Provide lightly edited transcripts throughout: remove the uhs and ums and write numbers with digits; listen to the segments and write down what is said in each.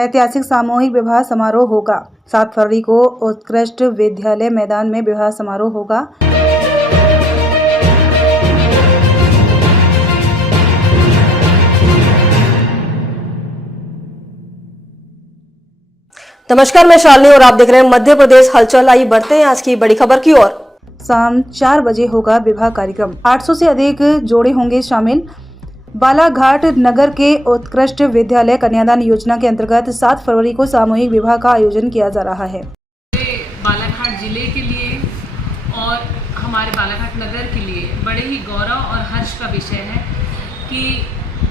ऐतिहासिक सामूहिक विवाह समारोह होगा। 7 फरवरी को उत्कृष्ट विद्यालय मैदान में विवाह समारोह होगा। नमस्कार, मैं शालिनी और आप देख रहे हैं मध्य प्रदेश हलचल। आइए बढ़ते हैं आज की बड़ी खबर की ओर। शाम 4 बजे होगा विवाह कार्यक्रम। 800 से अधिक जोड़े होंगे शामिल। बालाघाट नगर के उत्कृष्ट विद्यालय कन्यादान योजना के अंतर्गत 7 फरवरी को सामूहिक विवाह का आयोजन किया जा रहा है। बालाघाट जिले के लिए और हमारे बालाघाट नगर के लिए बड़े ही गौरव और हर्ष का विषय है कि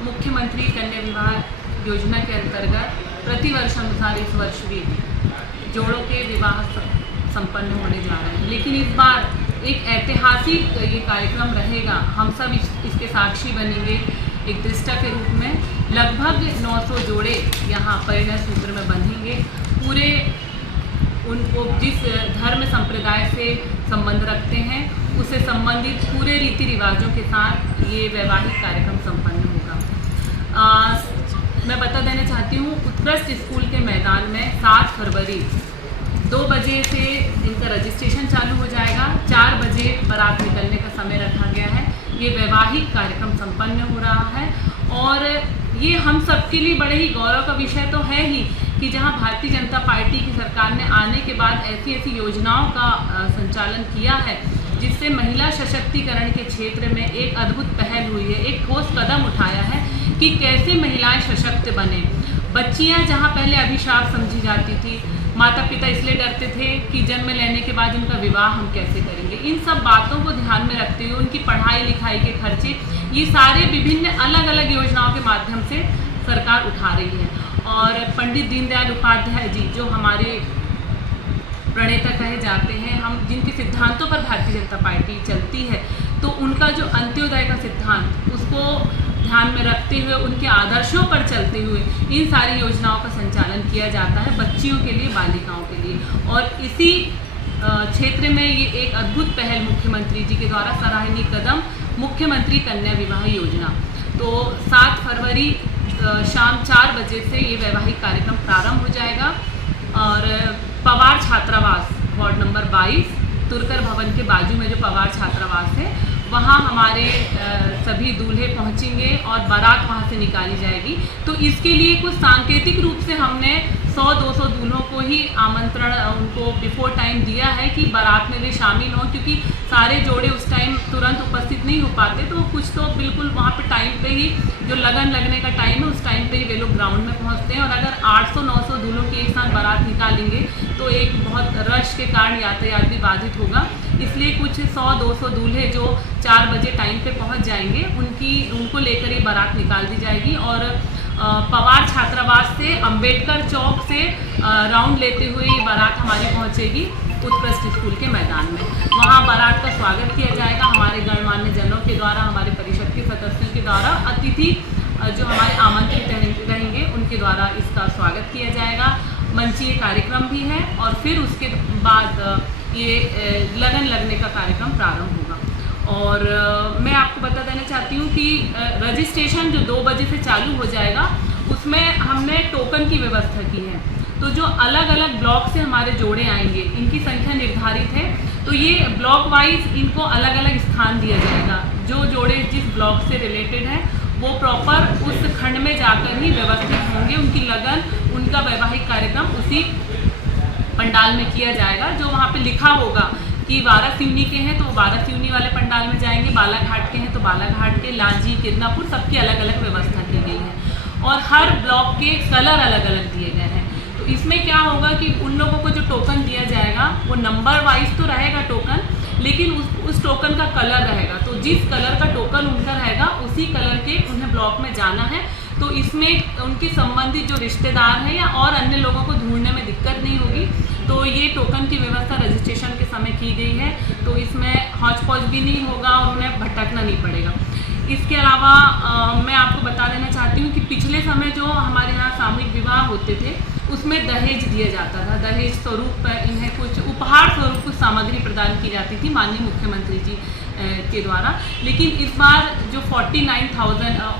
मुख्यमंत्री कन्या विवाह योजना के अंतर्गत प्रतिवर्ष अनुसार इस वर्ष भी जोड़ों के विवाह संपन्न होने जा रहे हैं, लेकिन इस बार एक ऐतिहासिक ये कार्यक्रम रहेगा। हम सब इसके साक्षी बनेंगे। एक दृष्टा के रूप में लगभग 900 जोड़े यहाँ परिणय सूत्र में बंधेंगे। पूरे उनको जिस धर्म संप्रदाय से संबंध रखते हैं उससे संबंधित पूरे रीति रिवाजों के साथ ये वैवाहिक कार्यक्रम संपन्न होगा। मैं बता देना चाहती हूँ, उत्कृष्ट स्कूल के मैदान में 7 फरवरी 2 बजे से इनका रजिस्ट्रेशन चालू हो जाएगा। 4 बजे बारात निकलने का समय रखा गया है। ये वैवाहिक कार्यक्रम संपन्न हो रहा है और ये हम सबके लिए बड़े ही गौरव का विषय तो है ही कि जहां भारतीय जनता पार्टी की सरकार ने आने के बाद ऐसी ऐसी योजनाओं का संचालन किया है जिससे महिला सशक्तिकरण के क्षेत्र में एक अद्भुत पहल हुई है। एक ठोस कदम उठाया है कि कैसे महिलाएं सशक्त बने। बच्चियां जहां पहले अभिशाप समझी जाती थी, माता पिता इसलिए डरते थे कि जन्म लेने के बाद उनका विवाह हम कैसे करेंगे, इन सब बातों को ध्यान में रखते हुए उनकी पढ़ाई लिखाई के खर्चे ये सारे विभिन्न अलग अलग योजनाओं के माध्यम से सरकार उठा रही है। और पंडित दीनदयाल उपाध्याय जी जो हमारे प्रणेता कहे जाते हैं, हम जिनके सिद्धांतों पर भारतीय जनता पार्टी चलती है, तो उनका जो अंत्योदय का सिद्धांत उसको ध्यान में रखते हुए उनके आदर्शों पर चलते हुए इन सारी योजनाओं का संचालन किया जाता है बच्चियों के लिए, बालिकाओं के लिए। और इसी क्षेत्र में ये एक अद्भुत पहल मुख्यमंत्री जी के द्वारा सराहनीय कदम मुख्यमंत्री कन्या विवाह योजना। तो 7 फरवरी शाम 4 बजे से ये वैवाहिक कार्यक्रम प्रारंभ हो जाएगा और पवार छात्रावास वार्ड नंबर 22 तुरकर भवन के बाजू में जो पवार छात्रावास है वहाँ हमारे सभी दूल्हे पहुँचेंगे और बारात वहाँ से निकाली जाएगी। तो इसके लिए कुछ सांकेतिक रूप से हमने 100-200 दूल्हों को ही आमंत्रण उनको बिफोर टाइम दिया है कि बारात में वे शामिल हों, क्योंकि सारे जोड़े उस टाइम तुरंत उपस्थित नहीं हो पाते। तो कुछ तो बिल्कुल वहाँ पे टाइम पे ही जो लगन लगने का टाइम है उस टाइम पे ही वे लोग ग्राउंड में पहुँचते हैं। और अगर 800-900 दूल्हों की एक साथ बारात निकालेंगे तो एक बहुत रश के कारण यातायात भी बाधित होगा। इसलिए कुछ 100-200 दूल्हे जो 4 बजे टाइम पे पहुंच जाएंगे उनको लेकर ये बारात निकाल दी जाएगी और पवार छात्रावास से अंबेडकर चौक से राउंड लेते हुए ये बारात हमारी पहुंचेगी उत्कृष्ट स्कूल के मैदान में। वहां बारात का स्वागत किया जाएगा हमारे गणमान्य जनों के द्वारा, हमारे परिषद के सदस्यों के द्वारा, अतिथि जो हमारे आमंत्रित रहेंगे उनके द्वारा इसका स्वागत किया जाएगा। मंचीय कार्यक्रम भी है और फिर उसके बाद ये लगन लगने का कार्यक्रम प्रारंभ होगा। और मैं आपको बता देना चाहती हूँ कि रजिस्ट्रेशन जो 2 बजे से चालू हो जाएगा उसमें हमने टोकन की व्यवस्था की है। तो जो अलग अलग ब्लॉक से हमारे जोड़े आएंगे इनकी संख्या निर्धारित है, तो ये ब्लॉक वाइज इनको अलग अलग स्थान दिया जाएगा। जो जोड़े जिस ब्लॉक से रिलेटेड हैं वो प्रॉपर उस खंड में जाकर ही व्यवस्थित होंगे। उनकी लगन, उनका वैवाहिक कार्यक्रम उसी पंडाल में किया जाएगा। जो वहाँ पे लिखा होगा कि वारासिवनी के हैं तो वो वारासिवनी वाले पंडाल में जाएंगे, बालाघाट के हैं तो बालाघाट के, लांजी, किरनापुर सबकी अलग अलग व्यवस्था की गई है और हर ब्लॉक के कलर अलग अलग दिए गए हैं। तो इसमें क्या होगा कि उन लोगों को जो टोकन दिया जाएगा वो नंबर वाइज तो रहेगा टोकन, लेकिन उस टोकन का कलर रहेगा। तो जिस कलर का टोकन उनका रहेगा उसी कलर के उन्हें ब्लॉक में जाना है। तो इसमें उनके संबंधित जो रिश्तेदार हैं या और अन्य लोगों को ढूंढने में दिक्कत नहीं होगी। तो ये टोकन की व्यवस्था रजिस्ट्रेशन के समय की गई है, तो इसमें हौच पौच भी नहीं होगा और उन्हें भटकना नहीं पड़ेगा। इसके अलावा मैं आपको बता देना चाहती हूँ कि पिछले समय जो हमारे यहाँ सामूहिक विवाह होते थे उसमें दहेज दिया जाता था। दहेज स्वरूप इन्हें कुछ उपहार स्वरूप कुछ सामग्री प्रदान की जाती थी माननीय मुख्यमंत्री जी के द्वारा। लेकिन इस बार जो 49,000